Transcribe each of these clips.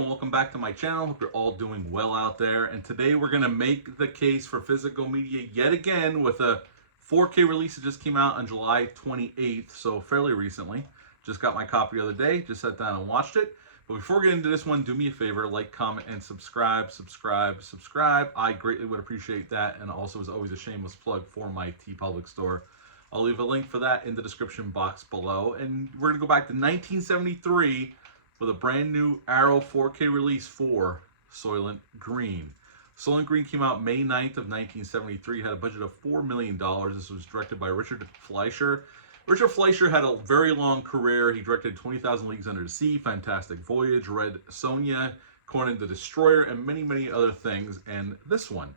everyone, welcome back to my channel. Hope you're all doing well out there. And today we're going to make the case for physical media yet again with a 4K release that just came out on July 28th, so fairly recently. Just got my copy the other day, just sat down and watched it. But before we get into this one, do me a favor, like, comment, and subscribe. I greatly would appreciate that. And also, as always, a shameless plug for my TeePublic store. I'll leave a link for that in the description box below. And we're going to go back to 1973 with a brand new Arrow 4K release for Soylent Green. Soylent Green came out May 9th of 1973, had a budget of $4 million. This was directed by Richard Fleischer. Richard Fleischer had a very long career. He directed 20,000 Leagues Under the Sea, Fantastic Voyage, Red Sonja, Conan the Destroyer, and many, many other things, and this one.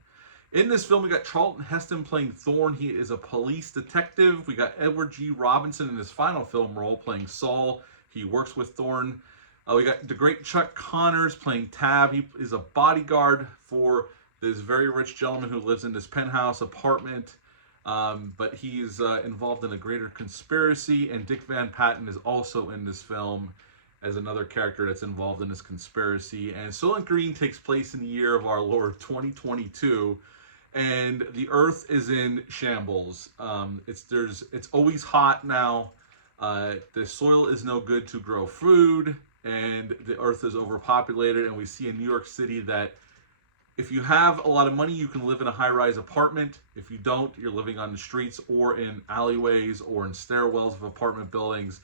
In this film, we got Charlton Heston playing Thorne. He is a police detective. We got Edward G. Robinson in his final film role playing Saul. He works with Thorne. We got the great Chuck Connors playing Tab. He is a bodyguard for this very rich gentleman who lives in this penthouse apartment. But he's involved in a greater conspiracy. And Dick Van Patten is also in this film as another character that's involved in this conspiracy. And Soylent Green takes place in the year of our Lord 2022. And the Earth is in shambles. It's always hot now. The soil is no good to grow food. And the Earth is overpopulated, and we see in New York City that if you have a lot of money, you can live in a high-rise apartment. If you don't, you're living on the streets or in alleyways or in stairwells of apartment buildings.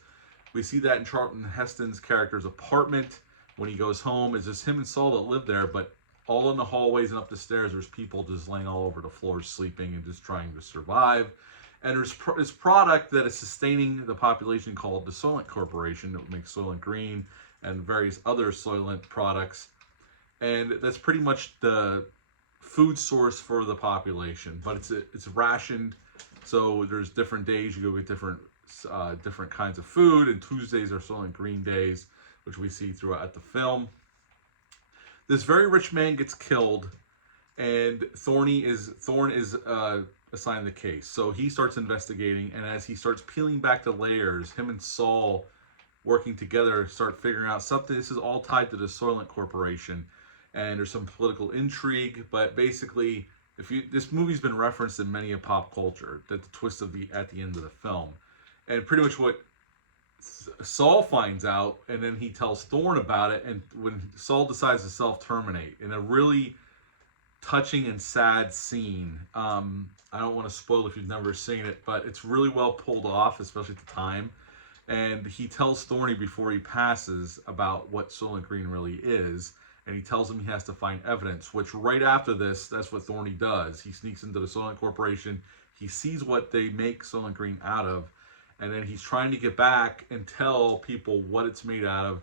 We see that in Charlton Heston's character's apartment. When he goes home, it's just him and Saul that live there, but all in the hallways and up the stairs, there's people just laying all over the floors, sleeping and just trying to survive. And there's this product that is sustaining the population called the Soylent Corporation that makes Soylent Green and various other Soylent products. And that's pretty much the food source for the population. But it's rationed, so there's different days you go get different kinds of food, and Tuesdays are Soylent Green days, which we see throughout the film. This very rich man gets killed, and Thorne is assigned the case. So he starts investigating, and as he starts peeling back the layers, him and Saul working together start figuring out something. This is all tied to the Soylent Corporation, and there's some political intrigue. But basically, this movie's been referenced in many of pop culture. That the twist at the end of the film, and pretty much what Saul finds out, and then he tells Thorne about it. And when Saul decides to self-terminate in a really touching and sad scene. I don't want to spoil if you've never seen it, but it's really well pulled off, especially at the time. And he tells Thorne before he passes about what Soylent Green really is. And he tells him he has to find evidence, which right after this, that's what Thorne does. He sneaks into the Soylent Corporation. He sees what they make Soylent Green out of. And then he's trying to get back and tell people what it's made out of.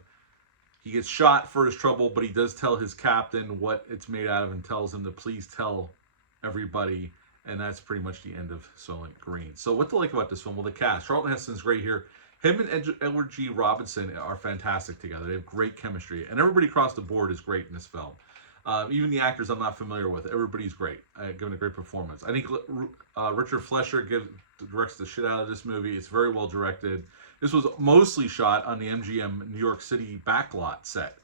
He gets shot for his trouble, but he does tell his captain what it's made out of and tells him to please tell everybody. And that's pretty much the end of Soylent Green. So what to like about this film? Well, the cast. Charlton Heston's great here. Him and Edward G. Robinson are fantastic together. They have great chemistry. And everybody across the board is great in this film. Even the actors I'm not familiar with. Everybody's great. Giving a great performance. I think Richard Fleischer directs the shit out of this movie. It's very well directed. This was mostly shot on the MGM New York City backlot set.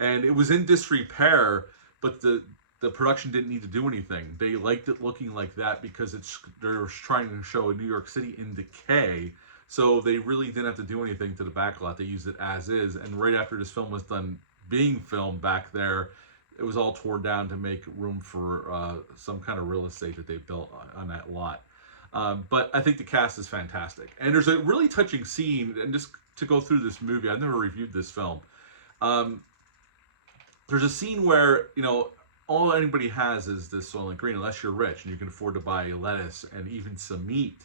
And it was in disrepair, but the production didn't need to do anything. They liked it looking like that because they're trying to show a New York City in decay. So they really didn't have to do anything to the backlot. They used it as is. And right after this film was done being filmed back there, it was all torn down to make room for some kind of real estate that they built on that lot. But I think the cast is fantastic. And there's a really touching scene, and just to go through this movie, I've never reviewed this film. There's a scene where, all anybody has is this Soylent Green, unless you're rich and you can afford to buy lettuce and even some meat.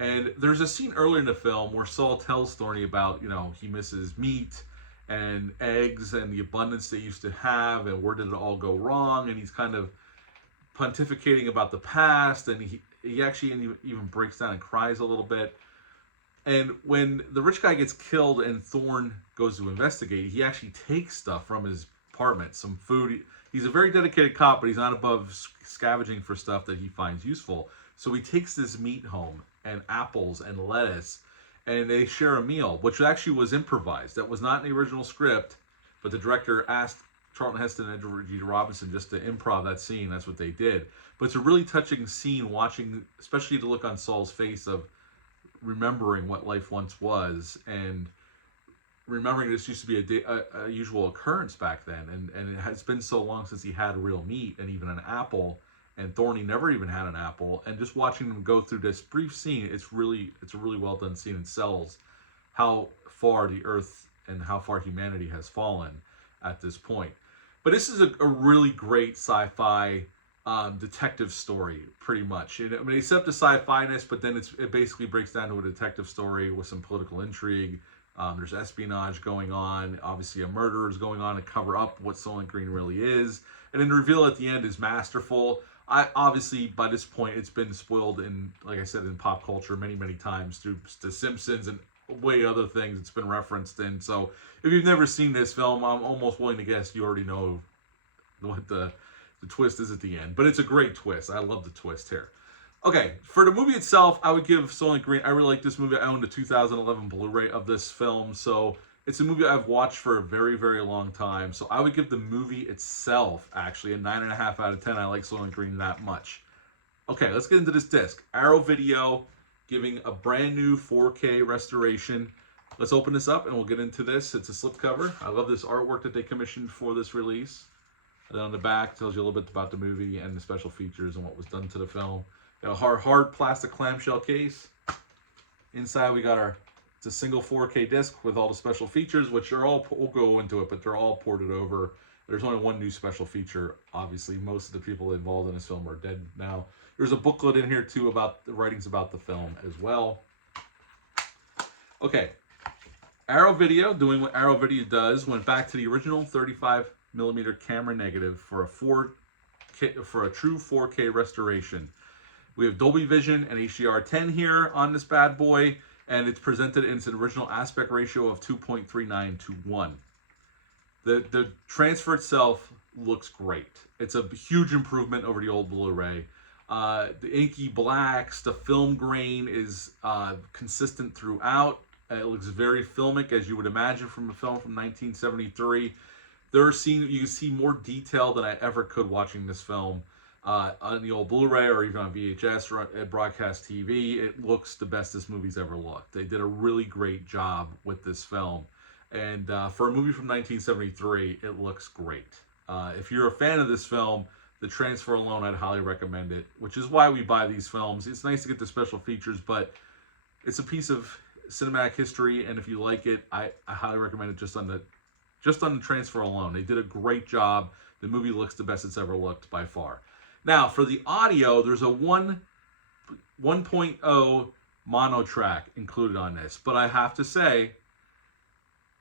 And there's a scene earlier in the film where Saul tells Thorne about, he misses meat and eggs and the abundance they used to have and where did it all go wrong. And he's kind of pontificating about the past, and he actually even breaks down and cries a little bit. And when the rich guy gets killed and Thorne goes to investigate, he actually takes stuff from his apartment, some food. He's a very dedicated cop, but he's not above scavenging for stuff that he finds useful. So he takes this meat home and apples and lettuce, and they share a meal, which actually was improvised. That was not in the original script, but the director asked Charlton Heston and Edward G. Robinson just to improv that scene. That's what they did. But it's a really touching scene watching, especially the look on Saul's face of remembering what life once was and remembering this used to be a usual occurrence back then. And it has been so long since he had real meat and even an apple. And Thorny never even had an apple. And just watching them go through this brief scene, it's a really well done scene and sells how far the earth and how far humanity has fallen at this point. But this is a really great sci-fi detective story, pretty much. I mean, except the sci-fi-ness, but then it basically breaks down to a detective story with some political intrigue. There's espionage going on. Obviously, a murder is going on to cover up what Soylent Green really is. And then the reveal at the end is masterful. Obviously, by this point, it's been spoiled in, like I said, in pop culture many, many times through The Simpsons and way other things it's been referenced in. So if you've never seen this film, I'm almost willing to guess you already know what the twist is at the end. But it's a great twist. I love the twist here. Okay, for the movie itself, I would give Soylent Green. I really like this movie. I owned a 2011 Blu-ray of this film, so it's a movie I've watched for a very, very long time. So I would give the movie itself, actually, a 9.5 out of 10. I like Soylent Green that much. Okay, let's get into this disc. Arrow Video giving a brand new 4K restoration. Let's open this up and we'll get into this. It's a slipcover. I love this artwork that they commissioned for this release. And on the back tells you a little bit about the movie and the special features and what was done to the film. Got a hard plastic clamshell case. Inside we got it's a single 4K disc with all the special features, which are all, we'll go into it, but they're all ported over. There's only one new special feature. Obviously, most of the people involved in this film are dead now. There's a booklet in here too about the writings about the film as well. Okay, Arrow Video, doing what Arrow Video does, went back to the original 35mm camera negative for a true 4K restoration. We have Dolby Vision and HDR10 here on this bad boy, and it's presented in its original aspect ratio of 2.39 to 1. The transfer itself looks great. It's a huge improvement over the old Blu-ray. The inky blacks, the film grain is consistent throughout. It looks very filmic, as you would imagine from a film from 1973. You can see more detail than I ever could watching this film. On the old Blu-ray or even on VHS or at broadcast TV, it looks the best this movie's ever looked. They did a really great job with this film. And for a movie from 1973, it looks great. If you're a fan of this film, the transfer alone, I'd highly recommend it, which is why we buy these films. It's nice to get the special features, but it's a piece of cinematic history, and if you like it, I highly recommend it just on the transfer alone. They did a great job. The movie looks the best it's ever looked by far. Now, for the audio, there's a 1.0 mono track included on this, but I have to say,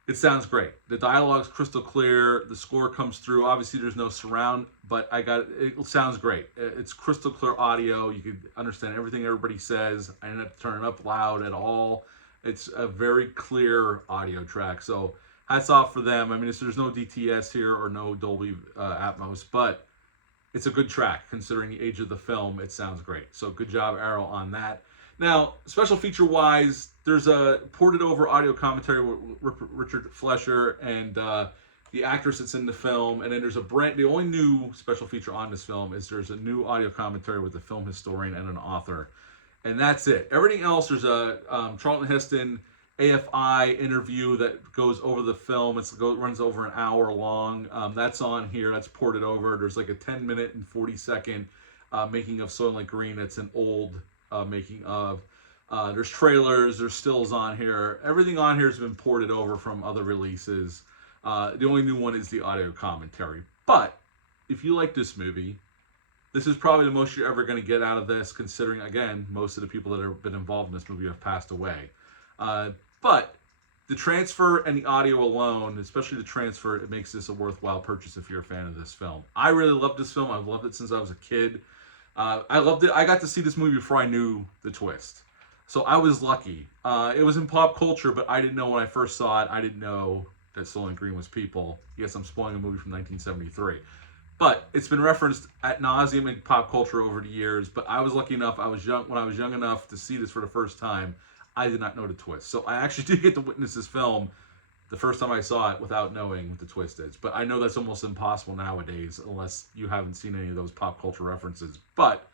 it sounds great. The dialogue's crystal clear. The score comes through. Obviously, there's no surround, but it sounds great. It's crystal clear audio. You can understand everything everybody says. I didn't have to turn it up loud at all. It's a very clear audio track. So hats off for them. I mean, there's no DTS here or no Dolby Atmos, but it's a good track considering the age of the film. It sounds great. So good job, Arrow, on that. Now, special feature wise, there's a ported over audio commentary with Richard Flesher and the actress that's in the film. And then there's the only new special feature on this film is there's a new audio commentary with a film historian and an author. And that's it. Everything else, there's a Charlton Heston AFI interview that goes over the film. It runs over an hour long. That's on here. That's ported over. There's like a 10-minute and 40-second making of Soylent Green. That's an old making of. There's trailers. There's stills on here. Everything on here has been ported over from other releases. The only new one is the audio commentary. But if you like this movie, this is probably the most you're ever going to get out of this, considering, again, most of the people that have been involved in this movie have passed away. But the transfer and the audio alone, especially the transfer, it makes this a worthwhile purchase if you're a fan of this film. I really love this film. I've loved it since I was a kid. I loved it. I got to see this movie before I knew the twist. So I was lucky. It was in pop culture, but I didn't know when I first saw it. I didn't know that Soylent Green was people. Yes, I'm spoiling a movie from 1973. But it's been referenced ad nauseum in pop culture over the years. But I was lucky enough. When I was young enough to see this for the first time, I did not know the twist. So I actually did get to witness this film the first time I saw it without knowing what the twist is. But I know that's almost impossible nowadays unless you haven't seen any of those pop culture references. But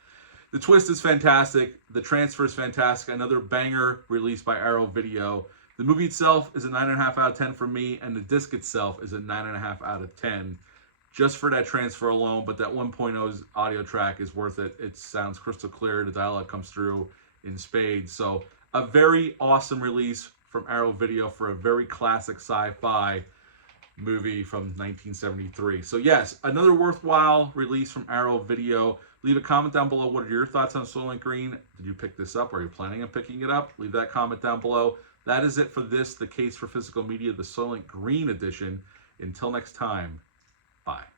the twist is fantastic. The transfer is fantastic. Another banger released by Arrow Video. The movie itself is a 9.5 out of 10 for me, and the disc itself is a 9.5 out of 10 just for that transfer alone. But that 1.0's audio track is worth it. It sounds crystal clear. The dialogue comes through in spades. So a very awesome release from Arrow Video for a very classic sci-fi movie from 1973. So yes, another worthwhile release from Arrow Video. Leave a comment down below. What are your thoughts on Soylent Green? Did you pick this up? Are you planning on picking it up? Leave that comment down below. That is it for this, The Case for Physical Media, the Soylent Green edition. Until next time, bye.